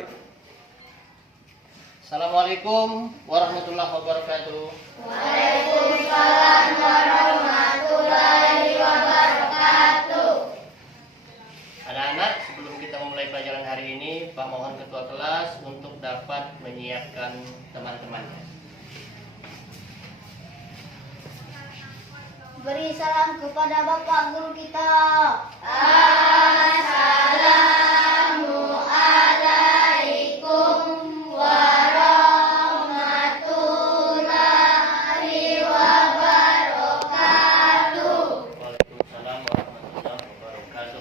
Baik. Assalamualaikum warahmatullahi wabarakatuh. Waalaikumsalam warahmatullahi wabarakatuh. Anak-anak, sebelum kita memulai pelajaran hari ini, Pak mohon ketua kelas untuk dapat menyiapkan teman-temannya. Beri salam kepada Bapak Guru kita. Assalamualaikum warahmatullahi wabarakatuh. Waalaikumsalam warahmatullahi wabarakatuh.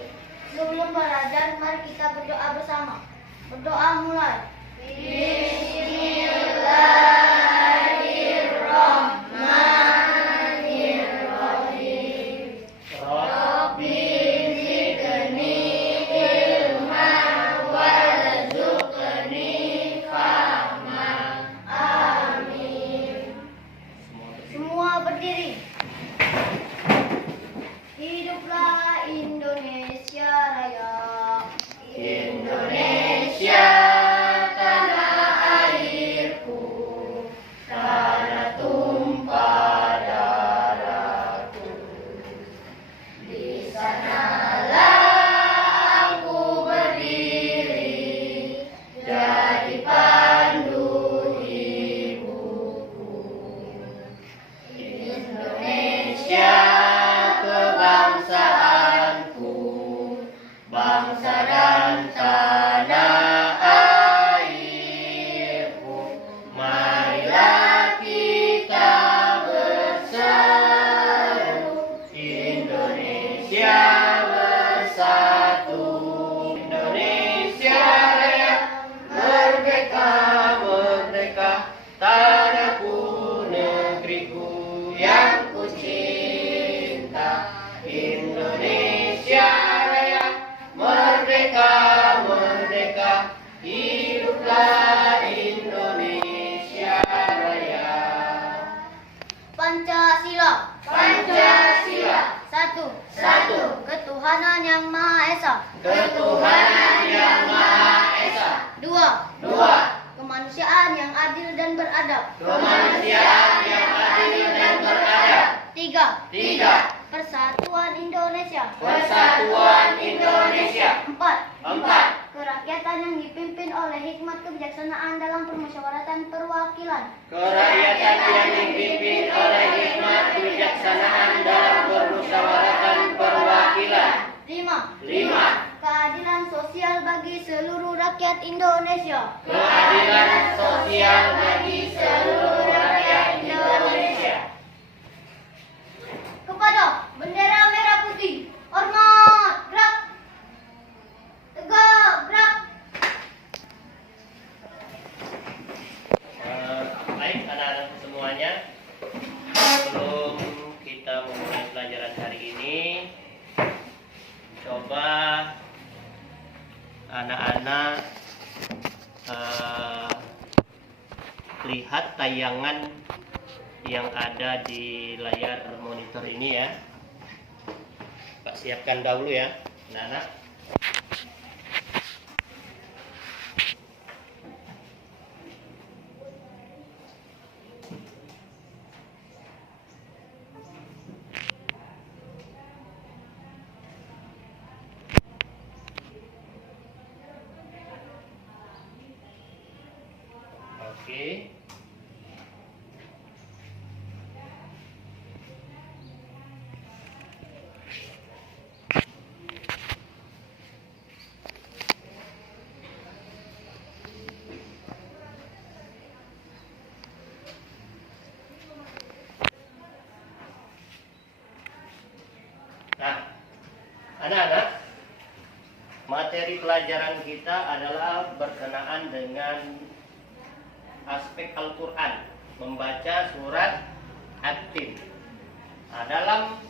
Sebelum belajar, mari kita berdoa bersama. Berdoa mulai. Bismillahirrahmanirrahim. Rabbi zidni ilman warzuqni fahman. Amin. Semua berdiri. Hiduplah Indonesia Raya. Indonesia tanah airku, tanah tumpah darahku. Di sanalah aku berdiri, jadi pandu ibuku. Indonesia kebangsaanku, bangsa dan tanah airku. Marilah kita berseru, Indonesia bersatu. Indonesia Raya, merdeka, merdeka, tanahku, negeriku yang ku cinta. Indonesia Raya, merdeka, merdeka, hiduplah Indonesia Raya. Pancasila. Pancasila. Satu. Ketuhanan yang Maha Esa. Ketuhanan yang Maha Esa. Dua. Kemanusiaan yang adil dan beradab. Kemanusiaan yang adil dan beradab. Tiga. Persatuan Indonesia. Persatuan Indonesia. Empat. Kerakyatan yang dipimpin oleh hikmat kebijaksanaan dalam permusyawaratan perwakilan. Kerakyatan yang dipimpin oleh hikmat kebijaksanaan dalam permusyawaratan perwakilan. Lima. Keadilan sosial bagi seluruh rakyat Indonesia. Keadilan sosial bagi seluruh rakyat Indonesia. Kepada bendera merah putih, hormat, gerak. Tegak, gerak. Baik anak-anak semuanya, sebelum kita memulai pelajaran hari ini, coba anak-anak lihat tayangan yang ada di layar monitor ini ya. Pak siapkan dahulu ya anak-anak. Oke. Nah, anak-anak, materi pelajaran kita adalah berkenaan dengan aspek Al-Quran, membaca surat At-Tin. Nah, dalam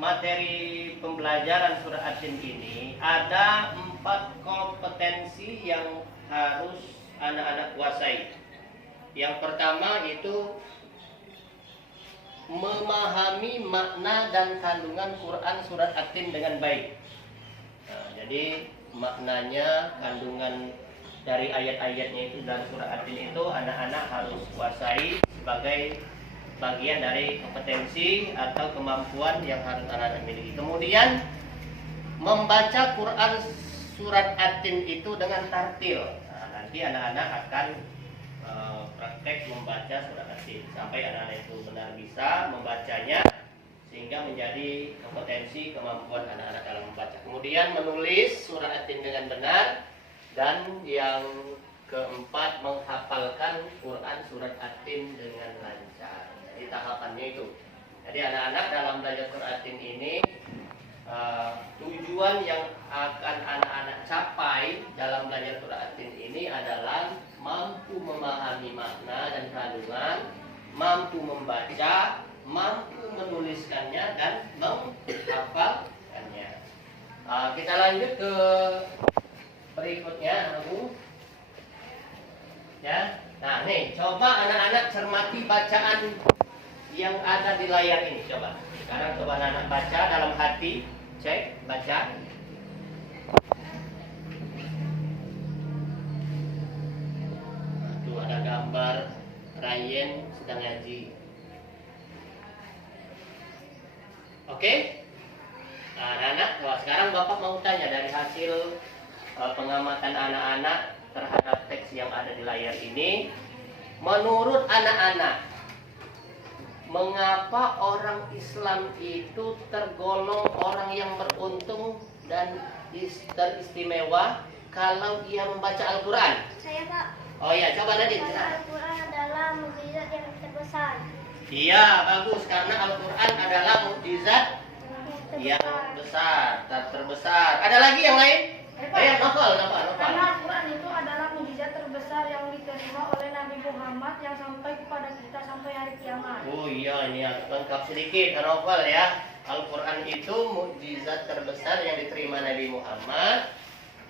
materi pembelajaran surat At-Tin ini ada 4 kompetensi yang harus anak-anak kuasai. Yang pertama itu memahami makna dan kandungan Quran surat At-Tin dengan baik. Nah, jadi maknanya, kandungan dari ayat-ayatnya itu dalam surah At-Tin itu anak-anak harus kuasai sebagai bagian dari kompetensi atau kemampuan yang harus anak-anak miliki. Kemudian membaca Quran surat At-Tin itu dengan tartil. Nah, nanti anak-anak akan praktek membaca surat At-Tin sampai anak-anak itu benar bisa membacanya sehingga menjadi kompetensi kemampuan anak-anak dalam membaca. Kemudian menulis surat At-Tin dengan benar, dan yang keempat menghafalkan Quran surat At-Tin dengan lancar. Jadi tahapannya itu. Jadi anak-anak dalam belajar surat At-Tin ini tujuan yang akan anak-anak capai dalam belajar surat At-Tin ini adalah mampu memahami makna dan kandungan, mampu membaca, mampu menuliskannya dan menghafalkannya. Kita lanjut ke berikutnya, Bu. Ya. Nah, nih, coba anak-anak cermati bacaan yang ada di layar ini, coba. Sekarang coba anak-anak baca dalam hati, cek, baca. Tuh ada gambar Ryan sedang ngaji. Oke? Nah, anak-anak, sekarang Bapak mau tanya dari hasil pengamatan anak-anak terhadap teks yang ada di layar ini, menurut anak-anak, mengapa orang Islam itu tergolong orang yang beruntung dan teristimewa kalau ia membaca Al-Quran? Saya, Pak. Oh iya, coba Nadine. Karena Al-Quran adalah mukjizat yang terbesar. Iya, bagus, karena Al-Quran adalah mukjizat yang besar, terbesar. Ada lagi yang lain? Novel. Karena Al-Quran itu adalah mukjizat terbesar yang diterima oleh Nabi Muhammad yang sampai kepada kita sampai hari kiamat. Oh iya, ini lengkap sedikit novel ya. Al-Quran itu mukjizat terbesar yang diterima Nabi Muhammad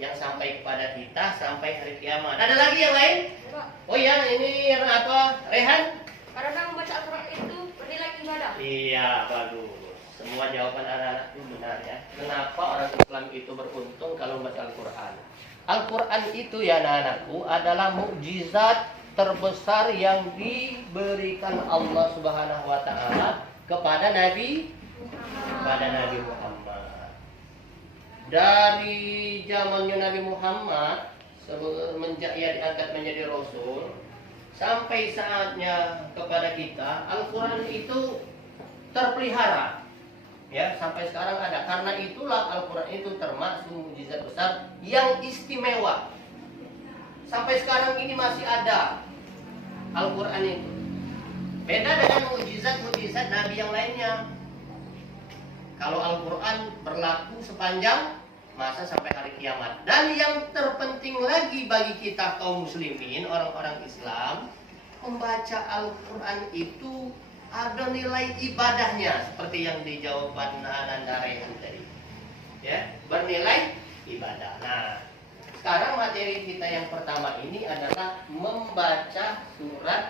yang sampai kepada kita sampai hari kiamat. Ada lagi yang lain? Oh iya, ini apa? Rehan? Karena membaca Al-Quran itu bernilai ibadah. Iya, bagus. Semua jawaban anak-anak itu benar ya. Kenapa orang Islam itu beruntung kalau membaca Al-Quran? Al-Quran itu ya anak-anakku adalah mukjizat terbesar yang diberikan Allah Subhanahu wa taala kepada Nabi Muhammad. Dari zamannya Nabi Muhammad semenjak ia diangkat menjadi rasul sampai saatnya kepada kita, Al-Quran itu terpelihara. Ya, sampai sekarang ada. Karena itulah Al-Quran itu termasuk mukjizat besar yang istimewa. Sampai sekarang ini masih ada Al-Quran itu. Beda dengan mukjizat Nabi yang lainnya. Kalau Al-Quran berlaku sepanjang masa sampai hari kiamat. Dan yang terpenting lagi bagi kita kaum muslimin, orang-orang Islam, membaca Al-Quran itu ada nilai ibadahnya seperti yang dijawab Nanda Rehan tadi. Ya, bernilai ibadah. Nah, sekarang materi kita yang pertama ini adalah membaca surat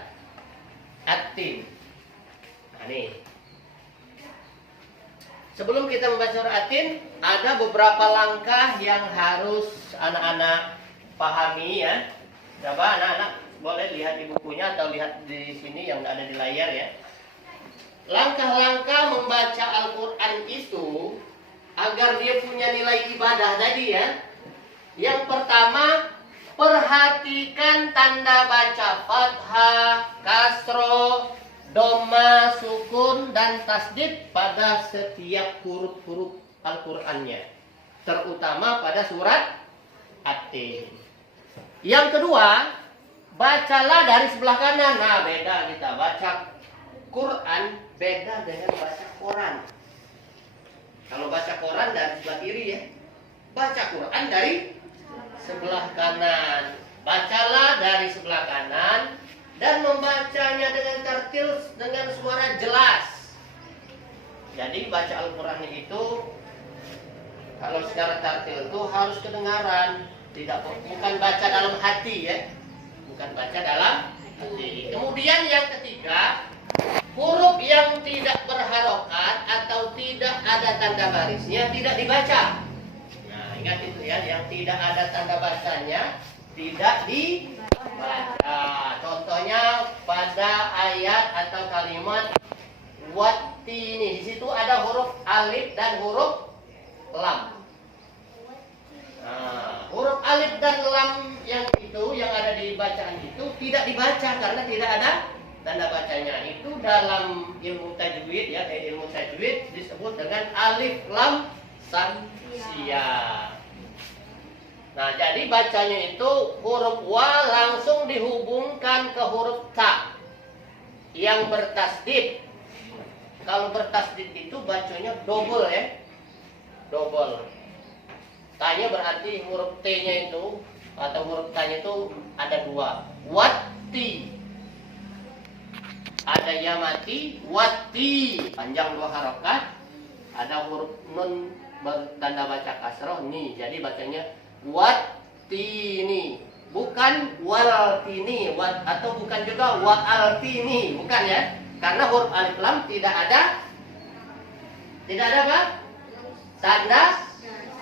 At-Tin. Nah, nih. Sebelum kita membaca surat At-Tin, ada beberapa langkah yang harus anak-anak pahami ya. Coba anak-anak boleh lihat di bukunya atau lihat di sini yang ada di layar ya. Langkah-langkah membaca Al-Quran itu agar dia punya nilai ibadah tadi ya. Yang pertama, perhatikan tanda baca fathah, kasroh, doma, sukun, dan tasdid pada setiap huruf-huruf Al-Qurannya. Terutama pada surat At-Tin. Yang kedua, bacalah dari sebelah kanan. Nah, beda kita baca Quran beda dengan baca koran. Kalau baca koran dari sebelah kiri ya, baca Quran dari sebelah kanan. Bacalah dari sebelah kanan dan membacanya dengan tertil dengan suara jelas. Jadi baca Al-Quran itu kalau secara tertil itu harus kedengaran, bukan baca dalam hati ya, bukan baca dalam hati. Kemudian yang ketiga, huruf yang tidak berharokat atau tidak ada tanda barisnya tidak dibaca. Nah, Ingat itu ya, yang tidak ada tanda bacanya tidak dibaca. Contohnya pada ayat atau kalimat wattini. Di situ ada huruf alif dan huruf lam. Nah, huruf alif dan lam yang ada di bacaan itu tidak dibaca karena tidak ada tanda bacanya. Itu dalam ilmu tajwid ya, ilmu tajwid disebut dengan alif lam samsia. Nah, jadi bacanya itu huruf wa langsung dihubungkan ke huruf ta yang bertasdid. Kalau bertasdid itu bacanya double ya. Double. Tanya berarti huruf T-nya itu atau huruf T-nya itu ada dua. Wati. Ada ya mati, wati. Panjang dua harokat. Ada huruf nun bertanda baca kasroh nih. Jadi bacanya watini. Bukan waltini. Atau bukan juga waaltini. Bukan ya. Karena huruf alif lam tidak ada. Tidak ada apa?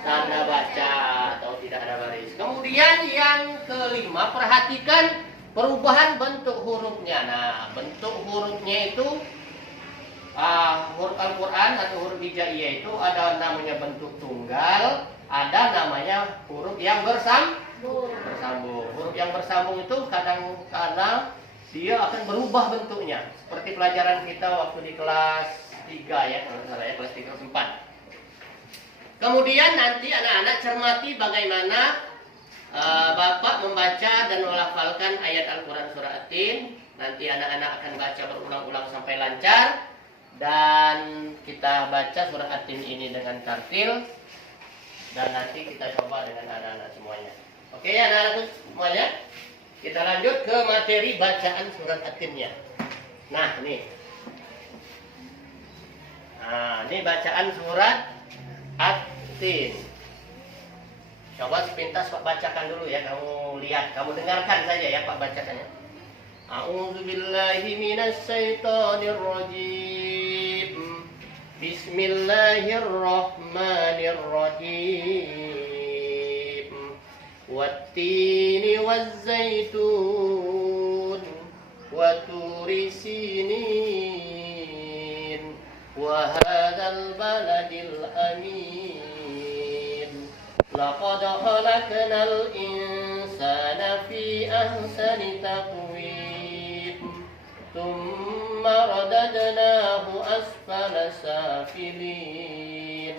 Tanda baca atau tidak ada baris. Kemudian yang kelima, perhatikan perubahan bentuk hurufnya. Nah, bentuk hurufnya itu huruf Al-Quran atau huruf hijaiyah itu ada namanya bentuk tunggal, ada namanya huruf yang bersambung. Huruf yang bersambung itu kadang-kadang dia akan berubah bentuknya. Seperti pelajaran kita waktu di kelas 3 ya, kalau salah ya, kelas 3 kelas 4. Kemudian nanti anak-anak cermati bagaimana Bapak membaca dan melafalkan ayat Al-Quran surah At-Tin. Nanti anak-anak akan baca berulang-ulang sampai lancar. Dan kita baca surah At-Tin ini dengan tartil. Dan nanti kita coba dengan anak-anak semuanya. Oke ya anak-anak semuanya. Kita lanjut ke materi bacaan surat At-Tinnya. Nah ini bacaan surat At-Tin. Coba sepintas Pak bacakan dulu ya. Kamu lihat, kamu dengarkan saja ya Pak bacakannya. A'udzubillahi minasyaitonirrajim. Bismillahirrahmanirrahim. Wattini wazzaitun wa turi sinin wa hadzal baladil amin. Laqad khalaqnal insana fi ahsani taqwim. Tsumma radadnahu asfala safilin.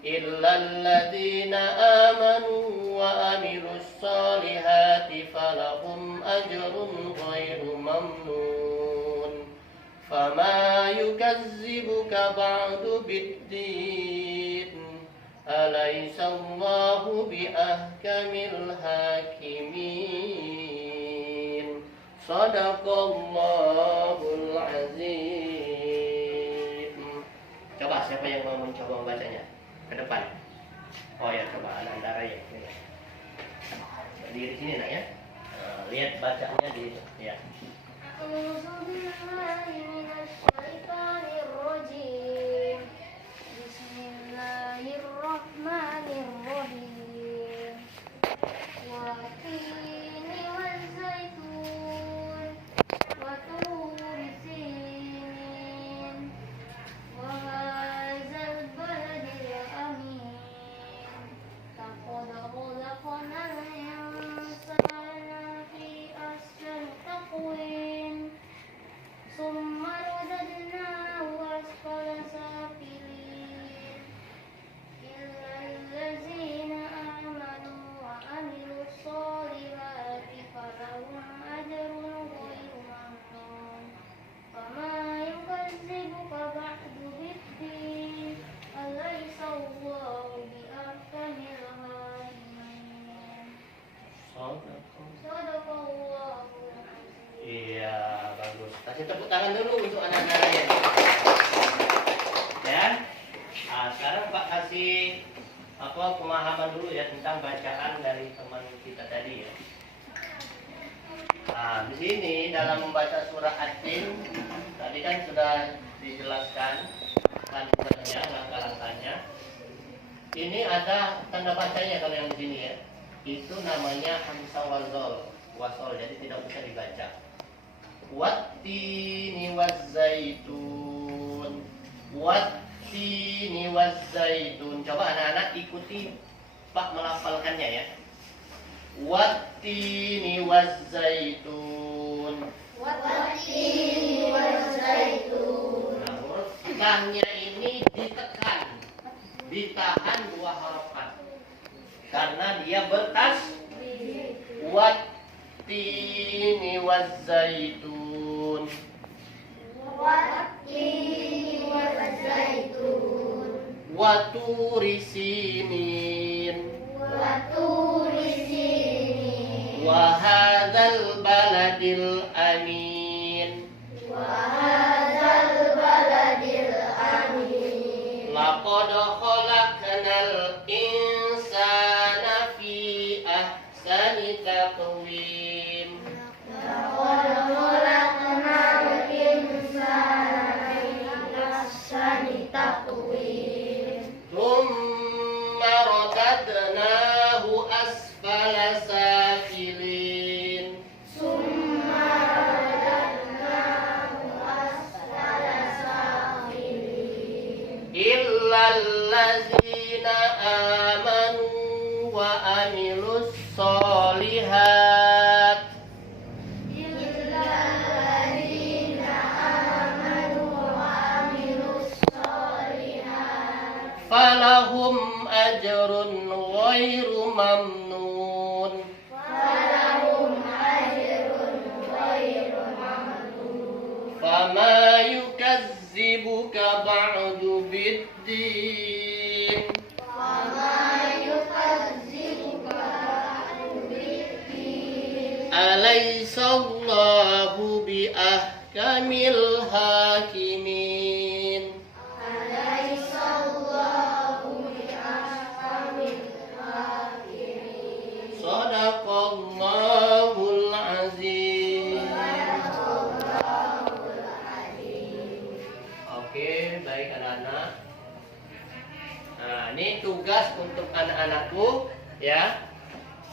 Illal ladzina amanu wa amilus solihati falahum ajrun ghairu mamnun. Fama yukazzibuka ba'du biddin. Alaisallahu biahkamil hakimin. Sadaqallahul azim. Coba siapa yang mau mencoba membacanya? Ke depan. Oh ya, coba Anandara ya. Berdiri sini nak ya. Lihat bacaannya di ya. A'udzubillahiminasyaitonirrajim. Bismillahirrahmanirrahim. Wattini wazzaitun wa turi sinin wa hadzal baladil amin. Laqad khalaqnal insana fi ahsani taqwim. Tsumma radadnahu asfala safilin. Illal ladzina amanu wa amilus solihati falahum ajrun ghairu mamnun. Fama yukazzibuka ba'du biddin. Alaisallahu biahkamil hakimin. Sadaqallahul azim. Iya, bagus. Kasih tepuk tangan dulu untuk anak-anak ya. Ya. Sekarang Pak kasih pemahaman dulu ya tentang bacaan dari teman kita tadi ya. Di sini dalam membaca surah At-Tin tadi kan sudah dijelaskan kandungannya, langkah-langkahnya. Ini ada tanda bacanya kalau yang di sini ya. Itu namanya hamzah wasol, jadi tidak bisa dibaca. Wattini wazzaitun. Wattini wazzaitun. Coba anak-anak ikuti Pak melafalkannya ya. Wattini wazzaitun. Wattini wazzaitun. Namun tahnya ini ditekan, ditahan 2 harakat karena dia bertasydid. Wattini wazzaitun. Wattini wazzaitun. Waturi sinin. Waturi sinin. Wa hadzal baladil amin. Wahadzal baladil amin. Laqad khalaqnal insana fi ahsani taqwim. Laqad khalaqnal insana fi ahsani taqwim. Thumma radadnahu asfala safilin. Summa radadnahu asfala safilin. Illal ladzina amanu wa amilus solihat. Illalladzina amanu wa amilus solihat. Falahum ajrun ghairu mamnun. Falahum ajrun ghairu mamnun. Fama yukazzibuka ba'du biddin. Wama yukazzibuka ba'du biddin. Alaysallahu bi ahkamil hakimin. Alaysallahu bi'ahkamil hakimin. Sadaqallahul azim. Sadaqallahul azim. Oke, baik anak-anak. Nah, ini tugas untuk anak-anakku ya.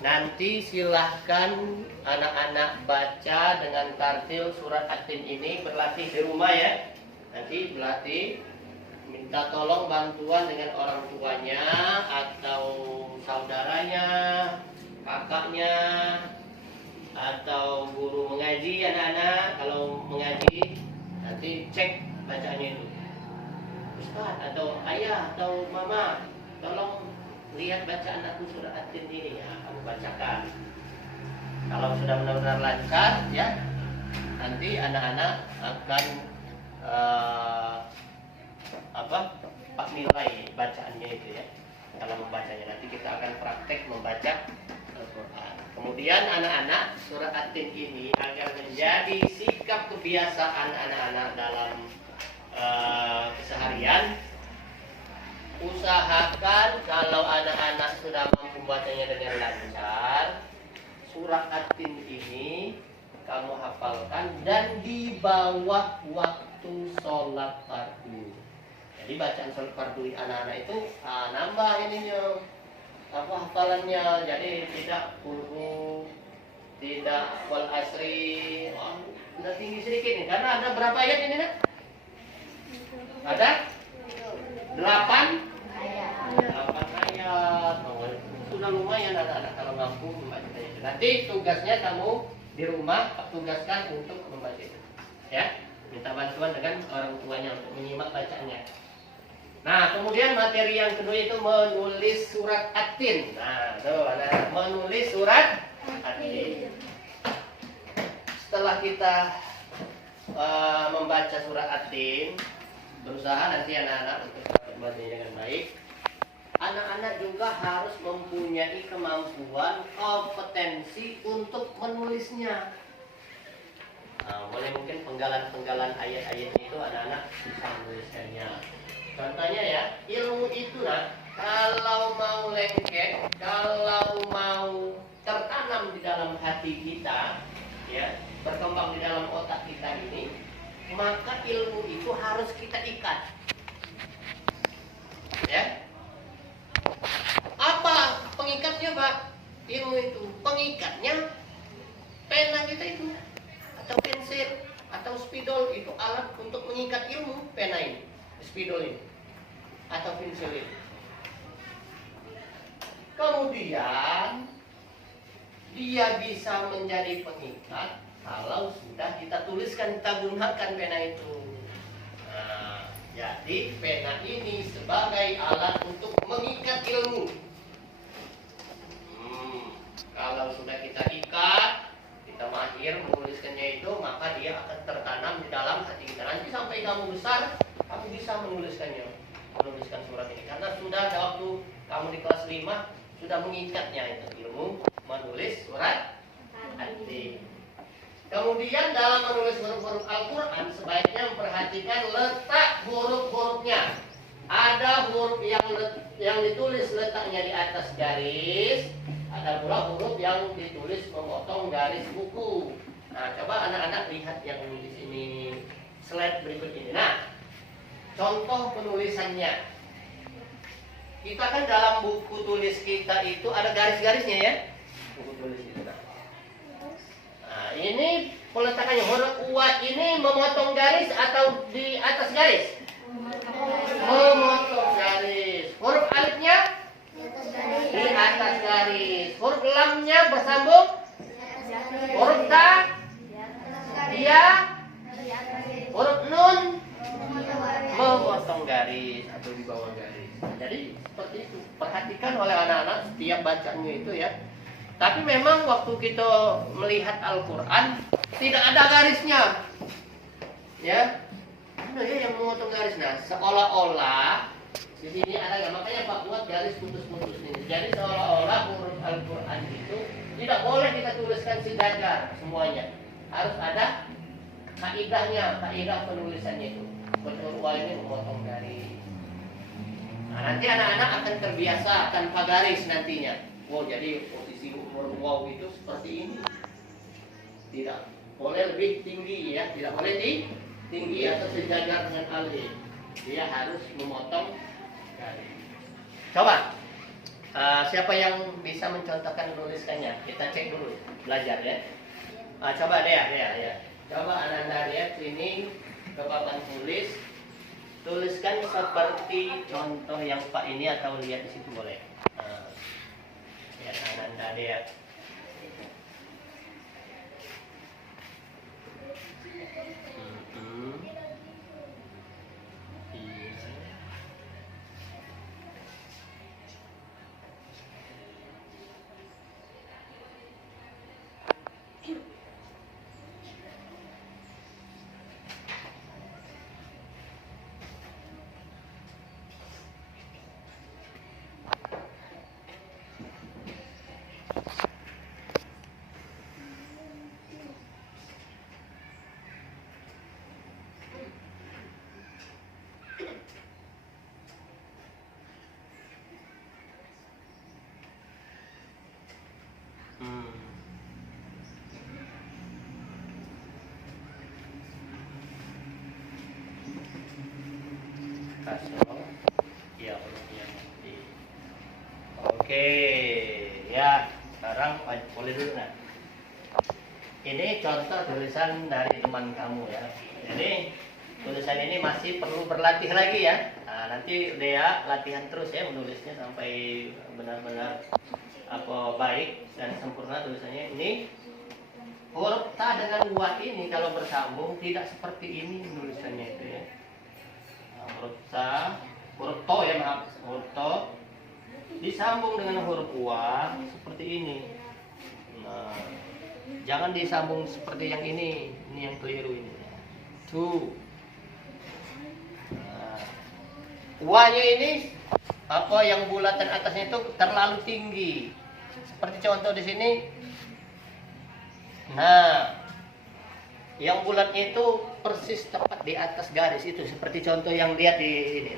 Nanti silahkan anak-anak baca dengan tartil surat At-Tin ini, berlatih di rumah ya. Nanti berlatih, minta tolong bantuan dengan orang tuanya atau saudaranya, kakaknya, atau guru mengaji anak-anak. Kalau mengaji nanti cek bacaannya itu. Ustaz atau ayah atau mama, tolong lihat bacaan aku surat At-Tin ini ya, kamu bacakan. Kalau sudah benar-benar lancar ya, nanti anak-anak akan pak nilai bacaannya itu ya. Kalau membacanya nanti kita akan praktek membaca Al-Quran. Kemudian anak-anak, surat At-Tin ini agar menjadi sikap kebiasaan anak-anak dalam keseharian, usahakan kalau anak-anak sudah mampu bacanya dengan lancar, surat At-Tin ini kamu hafalkan dan di bawah waktu sholat fardu. Jadi bacaan sholat fardu anak-anak itu nambah ininya hafalannya. Jadi tidak qul, tidak wal asri. Udah tinggi sedikit nih karena ada berapa ayat ini nak? Ada 8 ayat. Sudah lumayan anak-anak kalau mampu membaca itu. Nanti tugasnya kamu di rumah tugaskan untuk membaca itu. Ya, minta bantuan dengan orang tuanya untuk menyimak bacaannya. Nah, kemudian materi yang kedua itu menulis surat At-Tin. Nah, tuh anak menulis surat At-Tin. Setelah kita membaca surat At-Tin, berusaha nanti anak-anak untuk membacanya dengan baik. Anak-anak juga harus mempunyai kemampuan, kompetensi untuk menulisnya. Nah, boleh mungkin penggalan-penggalan ayat-ayat itu anak-anak bisa menuliskannya. Contohnya ya, ilmu itu kalau mau lengket, kalau mau tertanam di dalam hati kita, ya, berkembang di dalam otak kita ini, maka ilmu itu harus kita ikat. Ya. tugasnya Pak, ilmu itu pengikatnya pena kita itu, atau pensil, atau spidol, itu alat untuk mengikat ilmu. Pena ini, spidol ini, atau pensil ini. Kemudian dia bisa menjadi pengikat kalau sudah kita tuliskan, kita gunakan pena itu. Nah, jadi pena ini sebagai alat untuk mengikat ilmu. Kalau sudah kita ikat, kita mahir menuliskannya itu, maka dia akan tertanam di dalam hati kita. Nanti sampai kamu besar, kamu bisa menuliskan surat ini. Karena sudah ada waktu kamu di kelas 5, sudah mengikatnya itu ilmu menulis surat hati. Kemudian dalam menulis huruf-huruf Al-Quran, sebaiknya memperhatikan letak huruf-hurufnya. Ada huruf yang ditulis letaknya di atas garis, ada pula huruf yang ditulis memotong garis buku. Nah, coba anak-anak lihat yang di sini, slide berikut ini. Nah, contoh penulisannya. Kita kan dalam buku tulis kita itu ada garis-garisnya ya. Buku tulis itu. Nah, ini peletakannya, huruf wa ini memotong garis atau di atas garis? Memotong garis. Huruf alifnya di atas garis. Huruf lamnya bersambung. Huruf ta dia. Huruf nun memotong garis atau di bawah garis. Jadi seperti itu. Perhatikan oleh anak-anak setiap bacanya itu ya. Tapi memang waktu kita melihat Al-Quran tidak ada garisnya, ya. Mana ya yang memotong garis? Nah, seolah-olah di sini ada, ya, makanya Pak buat garis putus-putus ini. Jadi seolah-olah huruf Al-Quran itu tidak boleh kita tuliskan sejajar semuanya. Harus ada kaidahnya, kaidah penulisannya itu. Huruf wa ini memotong garis. Nah, nanti anak-anak akan terbiasa tanpa garis nantinya. Oh, jadi posisi huruf waw itu seperti ini. Tidak boleh lebih tinggi ya, tidak boleh tinggi atau sejajar dengan alif. Dia harus memotong garis. Coba siapa yang bisa mencontohkan menuliskannya? Kita cek dulu, belajar ya. Coba deh ya. Coba Ananda lihat sini ke papan tulis. Tuliskan seperti contoh yang Pak ini atau lihat di situ boleh. Ya, Ananda lihat. Ya, oke, ya sekarang boleh dulu nah. Ini contoh tulisan dari teman kamu ya. Jadi tulisan ini masih perlu berlatih lagi ya. Nah, nanti Dea latihan terus ya menulisnya sampai benar-benar baik dan sempurna tulisannya. Ini huruf ta dengan wa ini kalau bersambung tidak seperti ini tulisannya itu ya. Nah, huruf ta, huruf to ya maaf, huruf to disambung dengan huruf wa seperti ini. Nah, jangan disambung seperti yang ini yang keliru ini. Tuh. Nah, wa-nya ini yang bulatan atasnya itu terlalu tinggi. Seperti contoh di sini. Nah, yang bulat itu persis tepat di atas garis itu seperti contoh yang lihat di ini.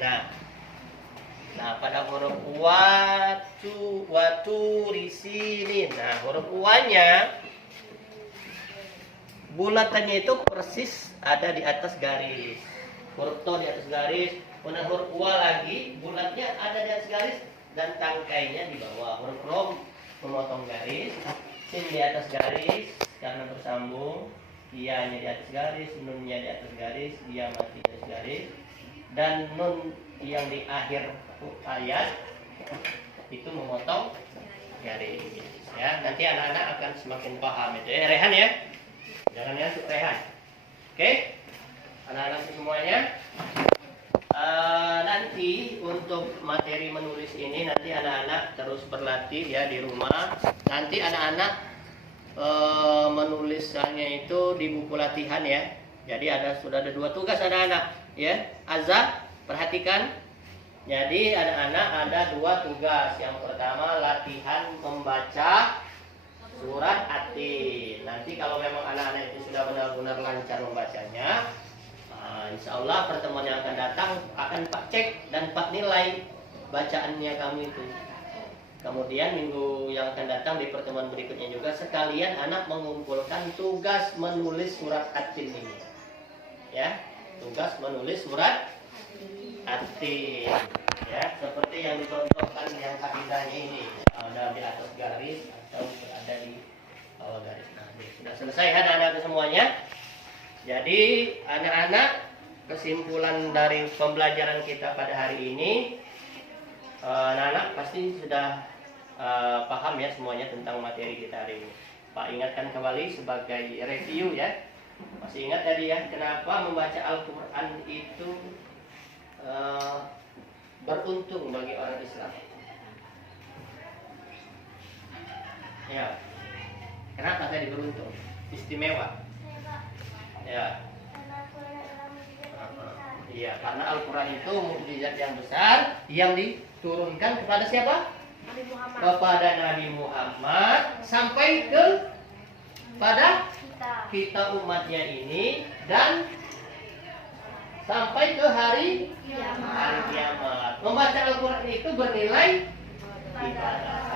Nah, pada huruf watu di sini. Nah, huruf wa-nya bulatannya itu persis ada di atas garis. Huruf to di atas garis, kemudian huruf wa lagi bulatnya ada di atas garis dan tangkainya di bawah. Huruf rom memotong garis, sin di atas garis karena bersambung, iya-nya di atas garis, nun-nya di atas garis, dia mati di atas garis, dan nun yang di akhir ayat itu memotong garis. Ya, nanti anak-anak akan semakin paham itu ya. Rehan ya, jangan ngantuk rehan. Oke, anak-anak semuanya. Nanti untuk materi menulis ini nanti anak-anak terus berlatih ya di rumah. Nanti anak-anak menulisannya itu di buku latihan ya. Jadi sudah ada 2 tugas anak-anak ya. Azza, perhatikan. Jadi anak-anak ada 2 tugas. Yang pertama latihan membaca surat At-Tin. Nanti kalau memang anak-anak itu sudah benar-benar lancar membacanya, insya Allah pertemuan yang akan datang akan Pak cek dan Pak nilai bacaannya kamu itu. Kemudian minggu yang akan datang di pertemuan berikutnya juga sekalian anak mengumpulkan tugas menulis surat At-Tin ini. Ya, tugas menulis surat At-Tin. Ya, seperti yang dicontohkan yang kaidahnya ini, ada di atas garis atau berada di bawah garis. Nah, sudah selesai anak-anak semuanya. Jadi anak-anak, kesimpulan dari pembelajaran kita pada hari ini, anak-anak pasti sudah paham ya semuanya tentang materi kita hari ini. Pak ingatkan kembali sebagai review ya. Masih ingat tadi ya, kenapa membaca Al-Quran itu beruntung bagi orang Islam? Ya, kenapa tadi beruntung? Istimewa. Ya. Iya, karena Al-Quran itu mukjizat yang besar yang diturunkan kepada siapa? Nabi Muhammad. Kepada Nabi Muhammad sampai pada kita umatnya ini dan sampai ke hari kiamat. Membaca Al-Quran itu bernilai ibadah.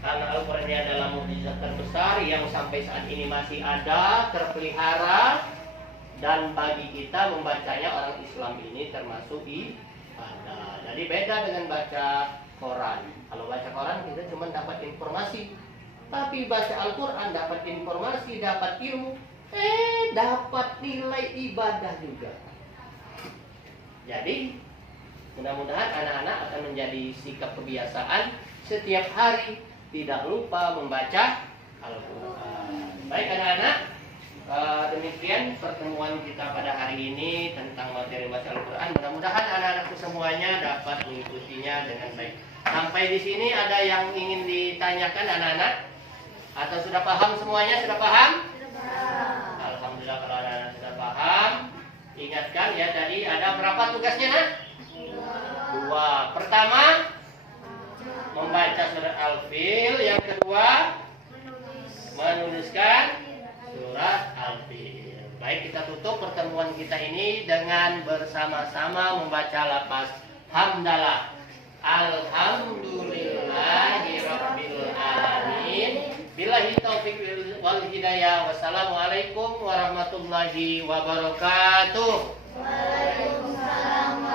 Karena Al-Quran ini adalah mukjizat terbesar yang sampai saat ini masih ada, terpelihara, dan bagi kita membacanya orang Islam ini termasuk ibadah. Jadi beda dengan baca koran. Kalau baca koran kita cuma dapat informasi, tapi baca Al-Quran dapat informasi, dapat ilmu, dapat nilai ibadah juga. Jadi mudah-mudahan anak-anak akan menjadi sikap kebiasaan setiap hari tidak lupa membaca Al-Quran. Baik anak-anak, demikian pertemuan kita pada hari ini tentang materi baca Al-Quran. Mudah-mudahan anak-anakku semuanya dapat mengikutinya dengan baik. Sampai di sini ada yang ingin ditanyakan anak-anak? Atau sudah paham semuanya? Sudah paham? Alhamdulillah kalau anak-anak sudah paham. Ingatkan ya, tadi ada berapa tugasnya nak? 2. Pertama, membaca surat Al-Fil. Yang kedua, menuliskan surat Al-Fil. Baik, kita tutup pertemuan kita ini dengan bersama-sama membaca lafaz hamdalah. Alhamdulillahirabbil alamin. Billahi taufiq wal hidayah. Wassalamualaikum warahmatullahi wabarakatuh. Waalaikumsalam.